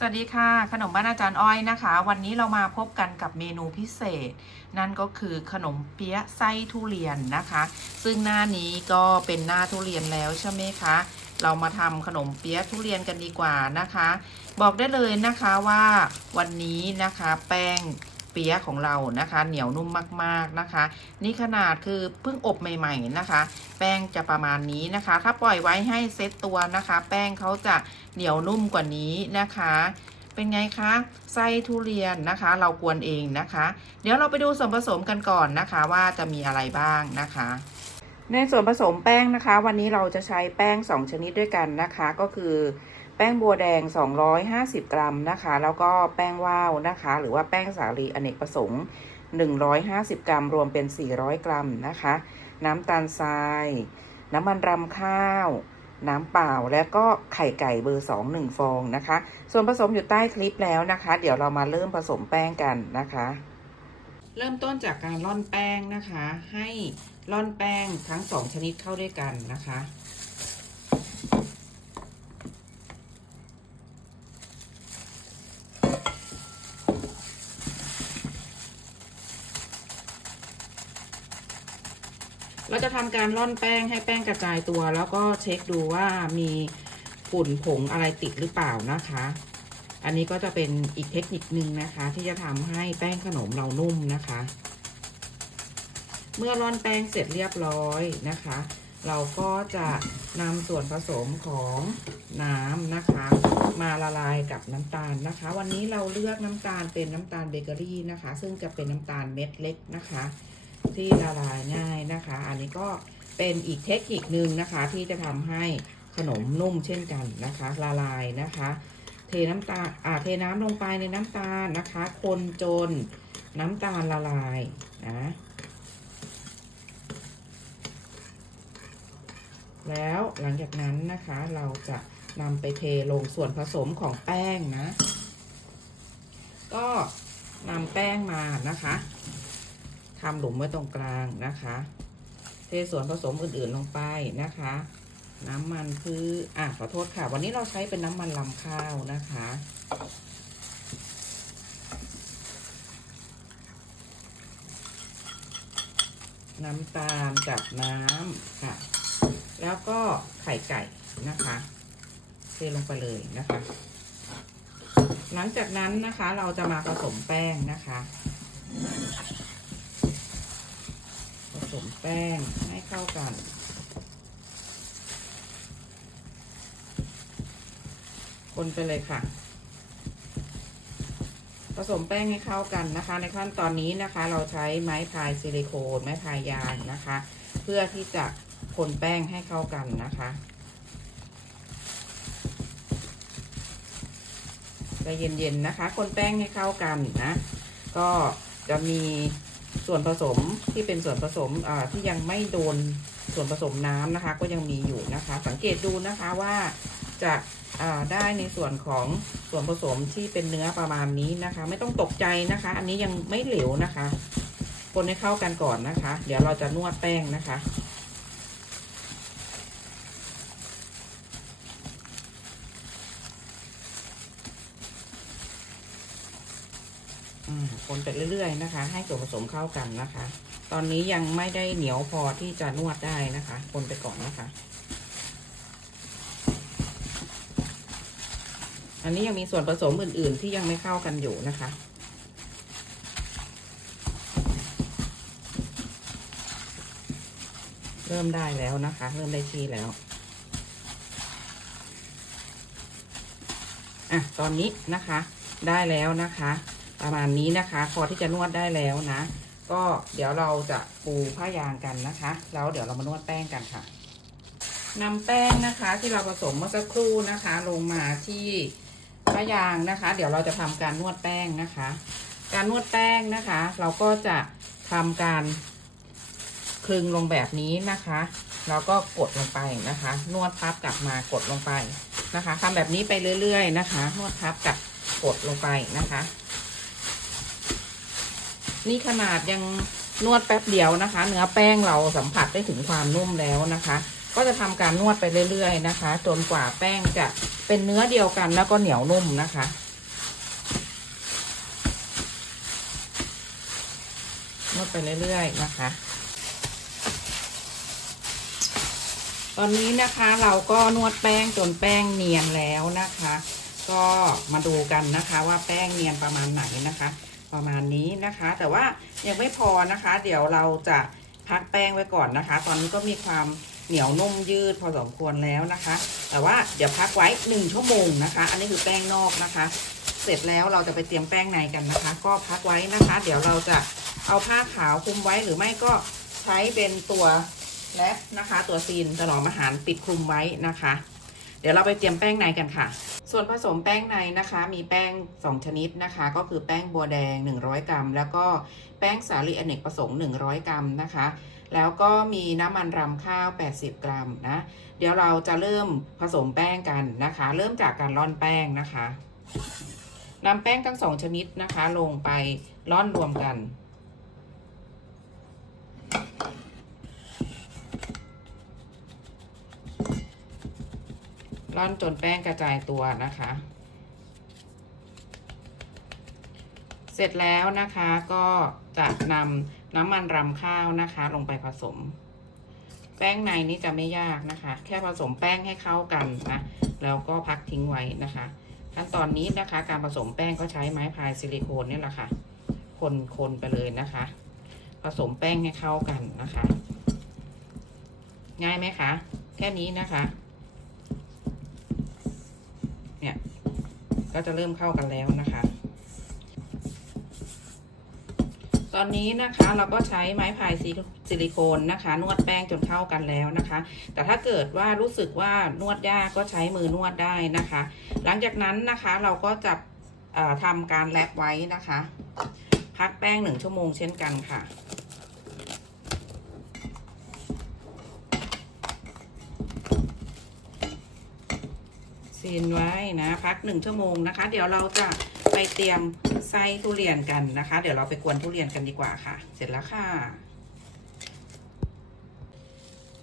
สวัสดีค่ะ ขนมบ้านอาจารย์อ้อยนะคะ วันนี้เรามาพบกันกับเมนูพิเศษ นั่นก็คือขนมเปี๊ยะไส้ทุเรียนนะคะ ซึ่งหน้านี้ก็เป็นหน้าทุเรียนแล้วใช่ไหมคะ เรามาทำขนมเปี๊ยะทุเรียนกันดีกว่านะคะ บอกได้เลยนะคะว่าวันนี้นะคะแป้ง ปี๊ยะของเรานะคะ เหนียวนุ่มมากๆนะคะ นี่ขนาดคือเพิ่งอบใหม่ ๆนะคะ แป้งจะประมาณนี้นะคะ ถ้าปล่อยไว้ให้เซตตัวนะคะ แป้งเขาจะเหนียวนุ่มกว่านี้นะคะเป็นไงคะไส้ทุเรียนนะคะ เรากวนเองนะคะ เดี๋ยวเราไปดูส่วนผสมกันก่อนนะคะ ว่าจะมีอะไรบ้างนะคะ ในส่วนผสมแป้งนะคะ วันนี้เราจะใช้แป้ง 2 ชนิดด้วยกันนะคะ ก็คือ แป้งบัวแดง 250 กรัมนะคะ แล้วก็แป้งว่าวนะคะ หรือว่าแป้งสาลีอเนกประสงค์ 150 กรัม รวมเป็น 400 กรัมนะคะ น้ำตาลทราย น้ำมันรำข้าว น้ำเปล่า และก็ไข่ไก่เบอร์ 2 1 ฟองนะคะ ส่วนผสมอยู่ใต้คลิปแล้วนะคะ เดี๋ยวเรามาเริ่มผสมแป้งกันนะคะ เริ่มต้นจากการร่อนแป้งนะคะ ให้ร่อนแป้งทั้งสองชนิดเข้าด้วยกันนะคะ เราจะทำการร่อนแป้งให้แป้งกระจายตัว แล้วก็เช็คดูว่ามีฝุ่นผงอะไรติดหรือเปล่านะคะ อันนี้ก็จะเป็นอีกเทคนิคนึงนะคะ ที่จะทำให้แป้งขนมเรานุ่มนะคะ เมื่อร่อนแป้งเสร็จเรียบร้อยนะคะ เราก็จะนำส่วนผสมของน้ำนะคะ มาละลายกับน้ำตาลนะคะ วันนี้เราเลือกน้ำตาลเป็นน้ำตาลเบเกอรี่นะคะ ซึ่งจะเป็นน้ำตาลเม็ดเล็กนะคะ ที่ละลายง่ายนะคะ อันนี้ก็เป็นอีกเทคนิคนึงนะคะ ที่จะทำให้ขนมนุ่มเช่นกันนะคะ ละลายนะคะ เทน้ำตาลอ่าเทน้ำลงไปในน้ำตาลนะคะ คนจนน้ำตาลละลายนะแล้วหลังจากนั้นนะคะเราจะนำไปเทลงส่วนผสมของแป้งนะ ก็นำแป้งมานะคะ ทำหลุมไว้ตรงกลางนะคะ เทส่วนผสมอื่นๆลงไปนะคะ น้ำมันคืออะขอโทษค่ะ วันนี้เราใช้เป็นน้ำมันลำข้าวนะคะ น้ำตาลกับน้ำค่ะ แล้วก็ไข่ไก่นะคะเทลงไปเลยนะคะ หลังจากนั้นนะคะเราจะมาผสมแป้งนะคะ มแป้งให้เข้ากันคนไปเลยค่ะ ผสมแป้งให้เข้ากันนะคะ ในขั้นตอนนี้นะคะ เราใช้ไม้พายซิลิโคนไม้พายยางนะคะ เพื่อที่จะคนแป้งให้เข้ากันนะคะใจเย็นๆนะคะ คนแป้งให้เข้ากันนะ ก็จะมี ส่วนผสมที่เป็นส่วนผสมที่ยังไม่โดนส่วนผสมน้ำนะคะ ก็ยังมีอยู่นะคะ สังเกตดูนะคะว่าจะได้ในส่วนของส่วนผสมที่เป็นเนื้อประมาณนี้นะคะ ไม่ต้องตกใจนะคะ อันนี้ยังไม่เหลวนะคะคนให้เข้ากันก่อนนะคะ เดี๋ยวเราจะนวดแป้งนะคะ นไปเรื่อยๆนะคะ ให้ส่วนผสมเข้ากันนะคะ ตอนนี้ยังไม่ได้เหนียวพอที่จะนวดได้นะคะ คนไปก่อนนะคะ อันนี้ยังมีส่วนผสมอื่น ๆ ที่ยังไม่เข้ากันอยู่นะคะเริ่มได้แล้วนะคะ เริ่มได้ที่แล้ว อะ ตอนนี้นะคะ ได้แล้วนะคะ ประมาณนี้นะคะ พอที่จะนวดได้แล้วนะ ก็เดี๋ยวเราจะปูผ้ายางกันนะคะ แล้วเดี๋ยวเรามานวดแป้งกันค่ะนำแป้งนะคะที่เราผสมเมื่อสักครู่นะคะ ลงมาที่ผ้ายางนะคะ เดี๋ยวเราจะทำการนวดแป้งนะคะ การนวดแป้งนะคะ เราก็จะทำการคลึงลงแบบนี้นะคะแล้วก็กดลงไปนะคะ นวดพับกลับมากดลงไปนะคะทำแบบนี้ไปเรื่อย ๆ นะคะ นวดพับกับกดลงไปนะคะ นี่ขนาดยังนวดแป๊บเดียวนะคะ เนื้อแป้งเราสัมผัสได้ถึงความนุ่มแล้วนะคะ ก็จะทำการนวดไปเรื่อย ๆ นะคะ จนกว่าแป้งจะเป็นเนื้อเดียวกันแล้วก็เหนียวนุ่มนะคะนวดไปเรื่อย ๆ นะคะ ตอนนี้นะคะเราก็นวดแป้งจนแป้งเนียนแล้วนะคะ ก็มาดูกันนะคะว่าแป้งเนียนประมาณไหนนะคะ ประมาณนี้นะคะ แต่ว่ายังไม่พอนะคะ เดี๋ยวเราจะพักแป้งไว้ก่อนนะคะ ตอนนี้ก็มีความเหนียวนุ่มยืดพอสมควรแล้วนะคะ แต่ว่าเดี๋ยวพักไว้ 1 ชั่วโมงนะคะ อันนี้คือแป้งนอกนะคะ เสร็จแล้วเราจะไปเตรียมแป้งในกันนะคะ ก็พักไว้นะคะ เดี๋ยวเราจะเอาผ้าขาวคลุมไว้หรือไม่ก็ใช้เป็นตัวและนะคะ ตัวซีนถนอมอาหารปิดคลุมไว้นะคะ เดี๋ยวเราไปเตรียมแป้งในกันค่ะ ส่วนผสมแป้งในนะคะ มีแป้ง 2 ชนิดนะคะ ก็คือแป้งบัวแดง 100 กรัม แล้วก็แป้งสาลีอเนกประสงค์ 100 กรัมนะคะ แล้วก็มีน้ำมันรำข้าว 80 กรัมนะ เดี๋ยวเราจะเริ่มผสมแป้งกันนะคะ เริ่มจากการร่อนแป้งนะคะนำแป้งทั้งสองชนิดนะคะ ลงไปร่อนรวมกัน ร่อนจนแป้งกระจายตัวนะคะ เสร็จแล้วนะคะก็จะนำน้ำมันรำข้าวนะคะ ลงไปผสม แป้งในนี้จะไม่ยากนะคะ แค่ผสมแป้งให้เข้ากันนะแล้วก็พักทิ้งไว้นะคะขั้นตอนนี้นะคะการผสมแป้งก็ใช้ไม้พายซิลิโคนนี่แหละค่ะ คนคนไปเลยนะคะ ผสมแป้งให้เข้ากันนะคะ ง่ายไหมคะ แค่นี้นะคะ เนี่ย ก็จะเริ่มเข้ากันแล้วนะคะ ตอนนี้นะคะเราก็ใช้ไม้พายซิลิโคนนะคะ นวดแป้งจนเข้ากันแล้วนะคะ แต่ถ้าเกิดว่ารู้สึกว่านวดยากก็ใช้มือนวดได้นะคะ หลังจากนั้นนะคะเราก็จะทำการแรปไว้นะคะ พักแป้งหนึ่งชั่วโมงเช่นกันค่ะ เซีนไว้นะพักหนึ่งชั่วโมงนะคะ เดี๋ยวเราจะไปเตรียมไส้ทุเรียนกันนะคะ เดี๋ยวเราไปกวนทุเรียนกันดีกว่าค่ะ เสร็จแล้วค่ะ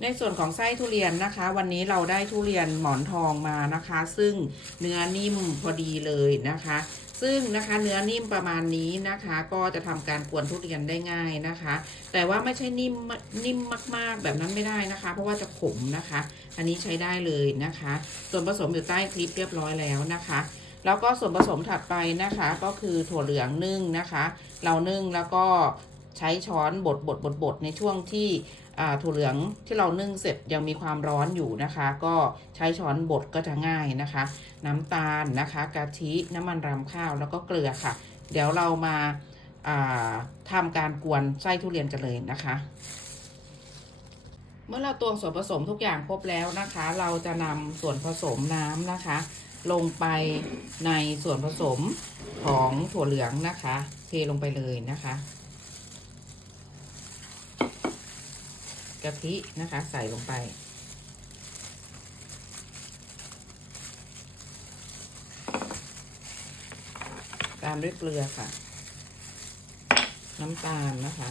ในส่วนของไส้ทุเรียนนะคะ วันนี้เราได้ทุเรียนหมอนทองมานะคะ ซึ่งเนื้อนิ่มพอดีเลยนะคะ ซึ่งนะคะเนื้อนิ่มประมาณนี้นะคะ ก็จะทำการกวนทุเรียนได้ง่ายนะคะ แต่ว่าไม่ใช่นิ่มนิ่มมากๆแบบนั้นไม่ได้นะคะ เพราะว่าจะขมนะคะ อันนี้ใช้ได้เลยนะคะ ส่วนผสมอยู่ใต้คลิปเรียบร้อยแล้วนะคะแล้วก็ส่วนผสมถัดไปนะคะก็คือถั่วเหลืองนึ่งนะคะ เรานึ่งแล้วก็ ใช้ช้อนบดบดบดบดในช่วงที่ถั่วเหลืองที่เรานึ่งเสร็จยังมีความร้อนอยู่นะคะ ก็ใช้ช้อนบดก็จะง่ายนะคะ น้ำตาลนะคะกะทิน้ำมันรำข้าวแล้วก็เกลือค่ะ เดี๋ยวเรามาอ่าทำการกวนไส้ทุเรียนกันเลยนะคะ เมื่อเราตวงส่วนผสมทุกอย่างครบแล้วนะคะ เราจะนำส่วนผสมน้ำนะคะ ลงไปในส่วนผสมของถั่วเหลืองนะคะ เทลงไปเลยนะคะ กะทินะคะ ใส่ลงไป ตามด้วยเกลือค่ะ น้ำตาลนะคะ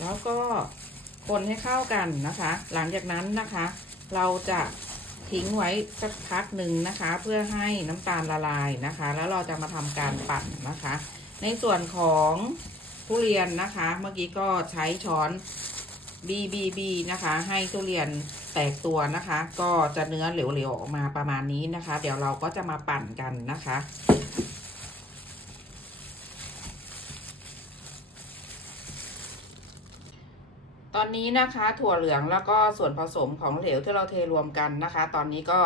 แล้วก็คนให้เข้ากันนะคะ หลังจากนั้นนะคะ เราจะ ทิ้งไว้สักพักหนึ่งนะคะ เพื่อให้น้ำตาลละลายนะคะ แล้วเราจะมาทำการปั่นนะคะ ในส่วนของทุเรียนนะคะ เมื่อกี้ก็ใช้ช้อน BBB นะคะ ให้ทุเรียนแตกตัวนะคะ ก็จะเนื้อเหลวๆออกมาประมาณนี้นะคะ เดี๋ยวเราก็จะมาปั่นกันนะคะ ตอนนี้นะคะถั่วเหลืองแล้วก็ส่วนผสมของเหลวที่เราเทรวมกันนะคะ ตอนนี้ก็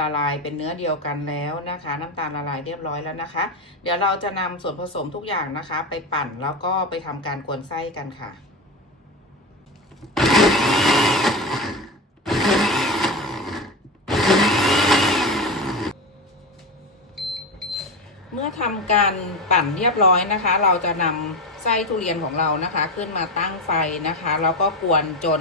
ละลายเป็นเนื้อเดียวกันแล้วนะคะ น้ำตาลละลายเรียบร้อยแล้วนะคะ เดี๋ยวเราจะนำส่วนผสมทุกอย่างนะคะ ไปปั่นแล้วก็ไปทำการกวนไส้กันค่ะ มื่อทำการปั่นเรียบร้อยนะคะ เราจะนำไส้ทุเรียนของเรานะคะ ขึ้นมาตั้งไฟนะคะแล้วก็กวนจน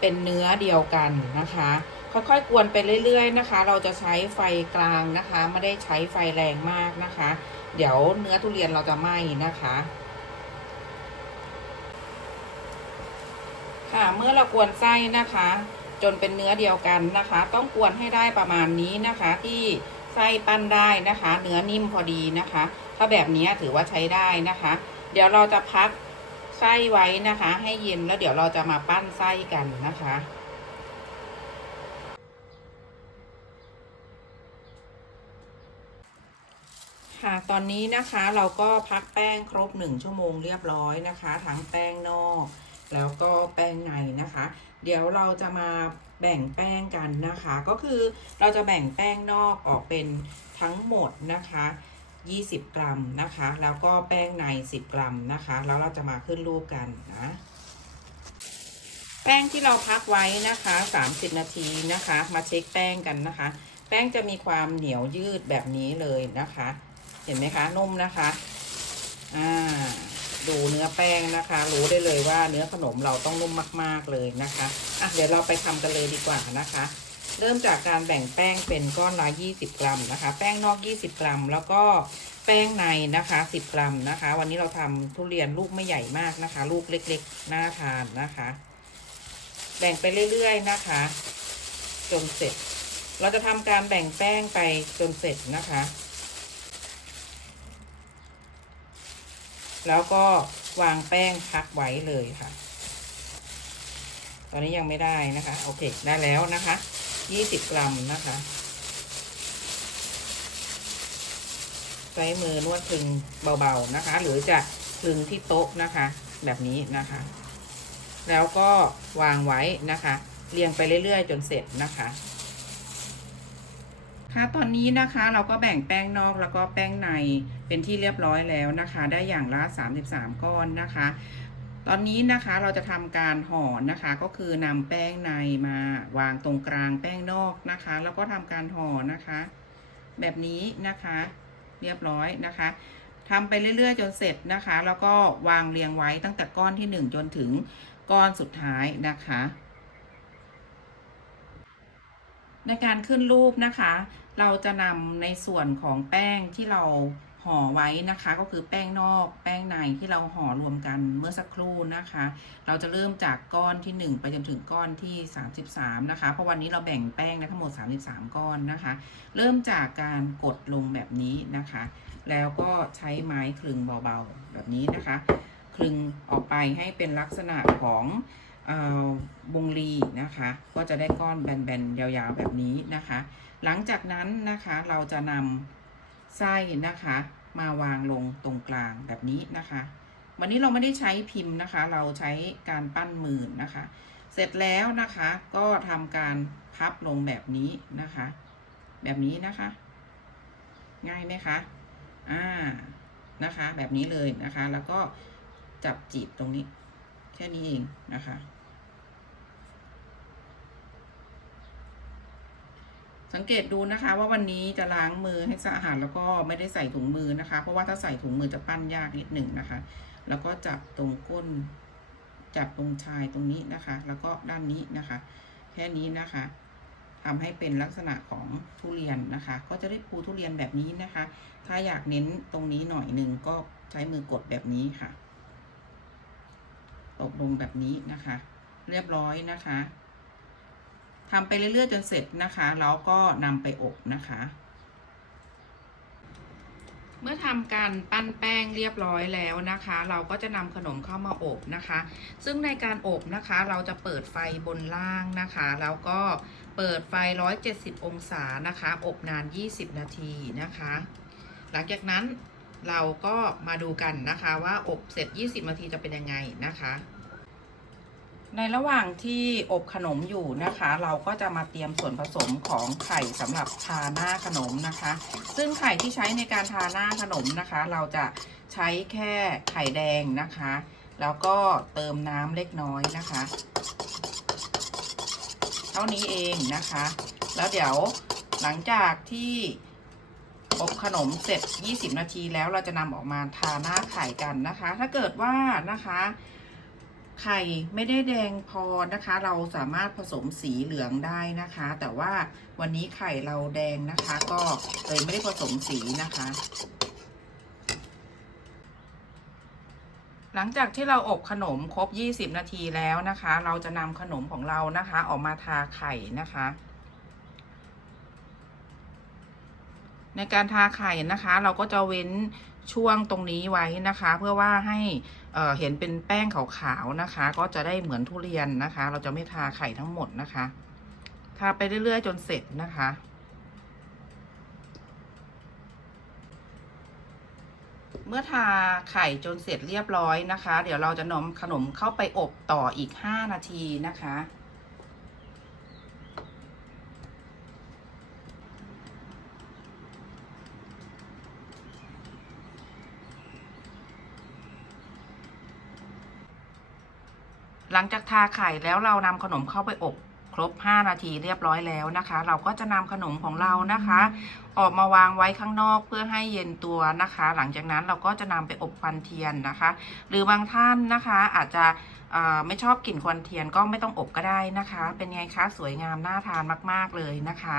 เป็นเนื้อเดียวกันนะคะ ค่อยๆกวนไปเรื่อย ๆนะคะ เราจะใช้ไฟกลางนะคะ ไม่ได้ใช้ไฟแรงมากนะคะ เดี๋ยวเนื้อทุเรียนเราจะไหม้นะคะค่ะเมื่อเรากวนไส้นะคะ จนเป็นเนื้อเดียวกันนะคะ ต้องกวนให้ได้ประมาณนี้นะคะที่ ไส้ปั้นได้นะคะ เนื้อนิ่มพอดีนะคะ ถ้าแบบนี้ถือว่าใช้ได้นะคะ เดี๋ยวเราจะพักไส้ไว้นะคะ ให้เย็นแล้วเดี๋ยวเราจะมาปั้นไส้กันนะคะค่ะตอนนี้นะคะเราก็พักแป้งครบหนึ่งชั่วโมงเรียบร้อยนะคะ ทั้งแป้งนอก แล้วก็แป้งในนะคะ เดี๋ยวเราจะมาแบ่งแป้งกันนะคะ ก็คือเราจะแบ่งแป้งนอกออกเป็นทั้งหมดนะคะ 20 กรัมนะคะ แล้วก็แป้งใน 10 กรัมนะคะ แล้วเราจะมาขึ้นรูปกันนะแป้งที่เราพักไว้นะคะ 30 นาทีนะคะ มาเช็คแป้งกันนะคะ แป้งจะมีความเหนียวยืดแบบนี้เลยนะคะ เห็นไหมคะนุ่มนะคะ อ่า ดูเนื้อแป้งนะคะ รู้ได้เลยว่าเนื้อขนมเราต้องนุ่มมาก ๆเลยนะคะอะเดี๋ยวเราไปทำกันเลยดีกว่านะคะ เริ่มจากการแบ่งแป้งเป็นก้อนละ20 กรัมนะคะ แป้งนอก 20 กรัม แล้วก็แป้งในนะคะ 10 กรัมนะคะ วันนี้เราทำทุเรียนลูกไม่ใหญ่มากนะคะ ลูกเล็กๆ น่าทานนะคะ แบ่งไปเรื่อยๆนะคะ จนเสร็จ เราจะทำการแบ่งแป้งไปจนเสร็จนะคะ แล้วก็วางแป้งพักไว้เลยค่ะ ตอนนี้ยังไม่ได้นะคะ โอเค ได้แล้วนะคะ20กรัมนะคะใช้มือนวดคลึงเบาๆนะคะ หรือจะคลึงที่โต๊ะนะคะ แบบนี้นะคะ แล้วก็วางไว้นะคะ เรียงไปเรื่อยๆ จนเสร็จนะคะค่ะตอนนี้นะคะเราก็แบ่งแป้งนอกแล้วก็แป้งใน เป็นที่เรียบร้อยแล้วนะคะ ได้อย่างละ 33 ก้อนนะคะ ตอนนี้นะคะเราจะทำการห่อนะคะ ก็คือนำแป้งในมาวางตรงกลางแป้งนอกนะคะ แล้วก็ทำการห่อนะคะ แบบนี้นะคะ เรียบร้อยนะคะทำไปเรื่อยๆ จนเสร็จนะคะ แล้วก็วางเรียงไว้ตั้งแต่ก้อนที่ 1 จนถึงก้อนสุดท้ายนะคะ ในการขึ้นรูปนะคะ เราจะนำในส่วนของแป้งที่เรา ห่อไว้นะคะก็คือแป้งนอกแป้งในที่เราห่อรวมกันเมื่อสักครู่นะคะ เราจะเริ่มจากก้อนที่ 1 ไปจนถึงก้อนที่ 33 นะคะ เพราะวันนี้เราแบ่งแป้งได้ทั้งหมด 33 ก้อนนะคะ เริ่มจากการกดลงแบบนี้นะคะ แล้วก็ใช้ไม้คลึงเบาๆแบบนี้นะคะ คลึงออกไปให้เป็นลักษณะของเอ่อวงรีนะคะ ก็จะได้ก้อนแบนๆยาวๆแบบนี้นะคะ หลังจากนั้นนะคะเราจะนำ ไส้นะคะ มาวางลงตรงกลางแบบนี้นะคะ วันนี้เราไม่ได้ใช้พิมพ์นะคะ เราใช้การปั้นมือนะคะ เสร็จแล้วนะคะก็ทำการพับลงแบบนี้นะคะ แบบนี้นะคะ ง่ายไหมคะอ่านะคะ แบบนี้เลยนะคะ แล้วก็จับจีบตรงนี้ แค่นี้เองนะคะ สังเกตดูนะคะว่าวันนี้จะล้างมือให้สะอาดแล้วก็ไม่ได้ใส่ถุงมือนะคะ เพราะว่าถ้าใส่ถุงมือจะปั้นยากนิดหนึ่งนะคะ แล้วก็จับตรงก้น จับตรงชายตรงนี้นะคะ แล้วก็ด้านนี้นะคะ แค่นี้นะคะทำให้เป็นลักษณะของทุเรียนนะคะ ก็จะได้ภูทุเรียนแบบนี้นะคะ ถ้าอยากเน้นตรงนี้หน่อยหนึ่งก็ใช้มือกดแบบนี้ค่ะ ตกลงแบบนี้นะคะ เรียบร้อยนะคะ ทำไปเรื่อยๆจนเสร็จนะคะ แล้วก็นำไปอบนะคะ เมื่อทำการปั้นแป้งเรียบร้อยแล้วนะคะ เราก็จะนำขนมเข้ามาอบนะคะ ซึ่งในการอบนะคะ เราจะเปิดไฟบนล่างนะคะ แล้วก็เปิดไฟ 170 องศานะคะ อบนาน 20 นาทีนะคะ หลังจากนั้นเราก็มาดูกันนะคะว่าอบเสร็จ 20 นาทีจะเป็นยังไงนะคะ ในระหว่างที่อบขนมอยู่นะคะ เราก็จะมาเตรียมส่วนผสมของไข่สำหรับทาหน้าขนมนะคะ ซึ่งไข่ที่ใช้ในการทาหน้าขนมนะคะ เราจะใช้แค่ไข่แดงนะคะ แล้วก็เติมน้ำเล็กน้อยนะคะ เท่านี้เองนะคะ แล้วเดี๋ยวหลังจากที่อบขนมเสร็จ 20 นาทีแล้วเราจะนำออกมาทาหน้าไข่กันนะคะ ถ้าเกิดว่านะคะ ไข่ไม่ได้แดงพอนะคะ เราสามารถผสมสีเหลืองได้นะคะ แต่ว่าวันนี้ไข่เราแดงนะคะ ก็เลยไม่ได้ผสมสีนะคะ หลังจากที่เราอบขนมครบ 20 นาทีแล้วนะคะ เราจะนำขนมของเรานะคะ ออกมาทาไข่นะคะในการทาไข่นะคะ เราก็จะเว้น ช่วงตรงนี้ไว้นะคะ เพื่อว่าให้เเห็นเป็นแป้งขาวๆนะคะ ก็จะได้เหมือนทุเรียนนะคะ เราจะไม่ทาไข่ทั้งหมดนะคะทาไปเรื่อยๆจนเสร็จนะคะเมื่อทาไข่จนเสร็จเรียบร้อยนะคะ เดี๋ยวเราจะนำขนมเข้าไปอบต่ออีก 5 นาทีนะคะ หลังจาก ทาไข่แล้วเรานำขนมเข้าไปอบครบ 5 นาทีเรียบร้อยแล้วนะคะ เราก็จะนำขนมของเรานะคะ ออกมาวางไว้ข้างนอกเพื่อให้เย็นตัวนะคะ หลังจากนั้นเราก็จะนำไปอบควันเทียนนะคะ หรือบางท่านนะคะอาจจะเอ่อไม่ชอบกลิ่นควันเทียนก็ไม่ต้องอบก็ได้นะคะ เป็นไงคะสวยงามน่าทานมาก ๆเลยนะคะ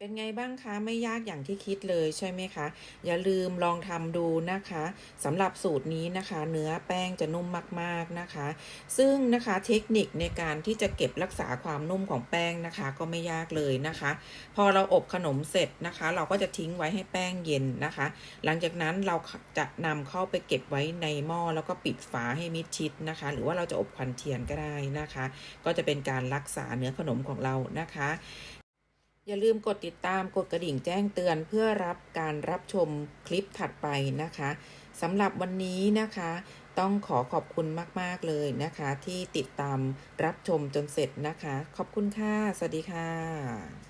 เป็นไงบ้างคะ ไม่ยากอย่างที่คิดเลยใช่ไหมคะ อย่าลืมลองทำดูนะคะสำหรับสูตรนี้นะคะ เนื้อแป้งจะนุ่มมากๆนะคะ ซึ่งนะคะเทคนิคในการที่จะเก็บรักษาความนุ่มของแป้งนะคะ ก็ไม่ยากเลยนะคะ พอเราอบขนมเสร็จนะคะ เราก็จะทิ้งไว้ให้แป้งเย็นนะคะ หลังจากนั้นเราจะนำเข้าไปเก็บไว้ในหม้อแล้วก็ปิดฝาให้มิดชิดนะคะ หรือว่าเราจะอบควันเทียนก็ได้นะคะ ก็จะเป็นการรักษาเนื้อขนมของเรานะคะ อย่าลืมกดติดตามกดกระดิ่งแจ้งเตือนเพื่อรับการรับชมคลิปถัดไปนะคะสำหรับวันนี้นะคะ ต้องขอขอบคุณมาก ๆ เลยนะคะ ที่ติดตามรับชมจนเสร็จนะคะ ขอบคุณค่ะ สวัสดีค่ะ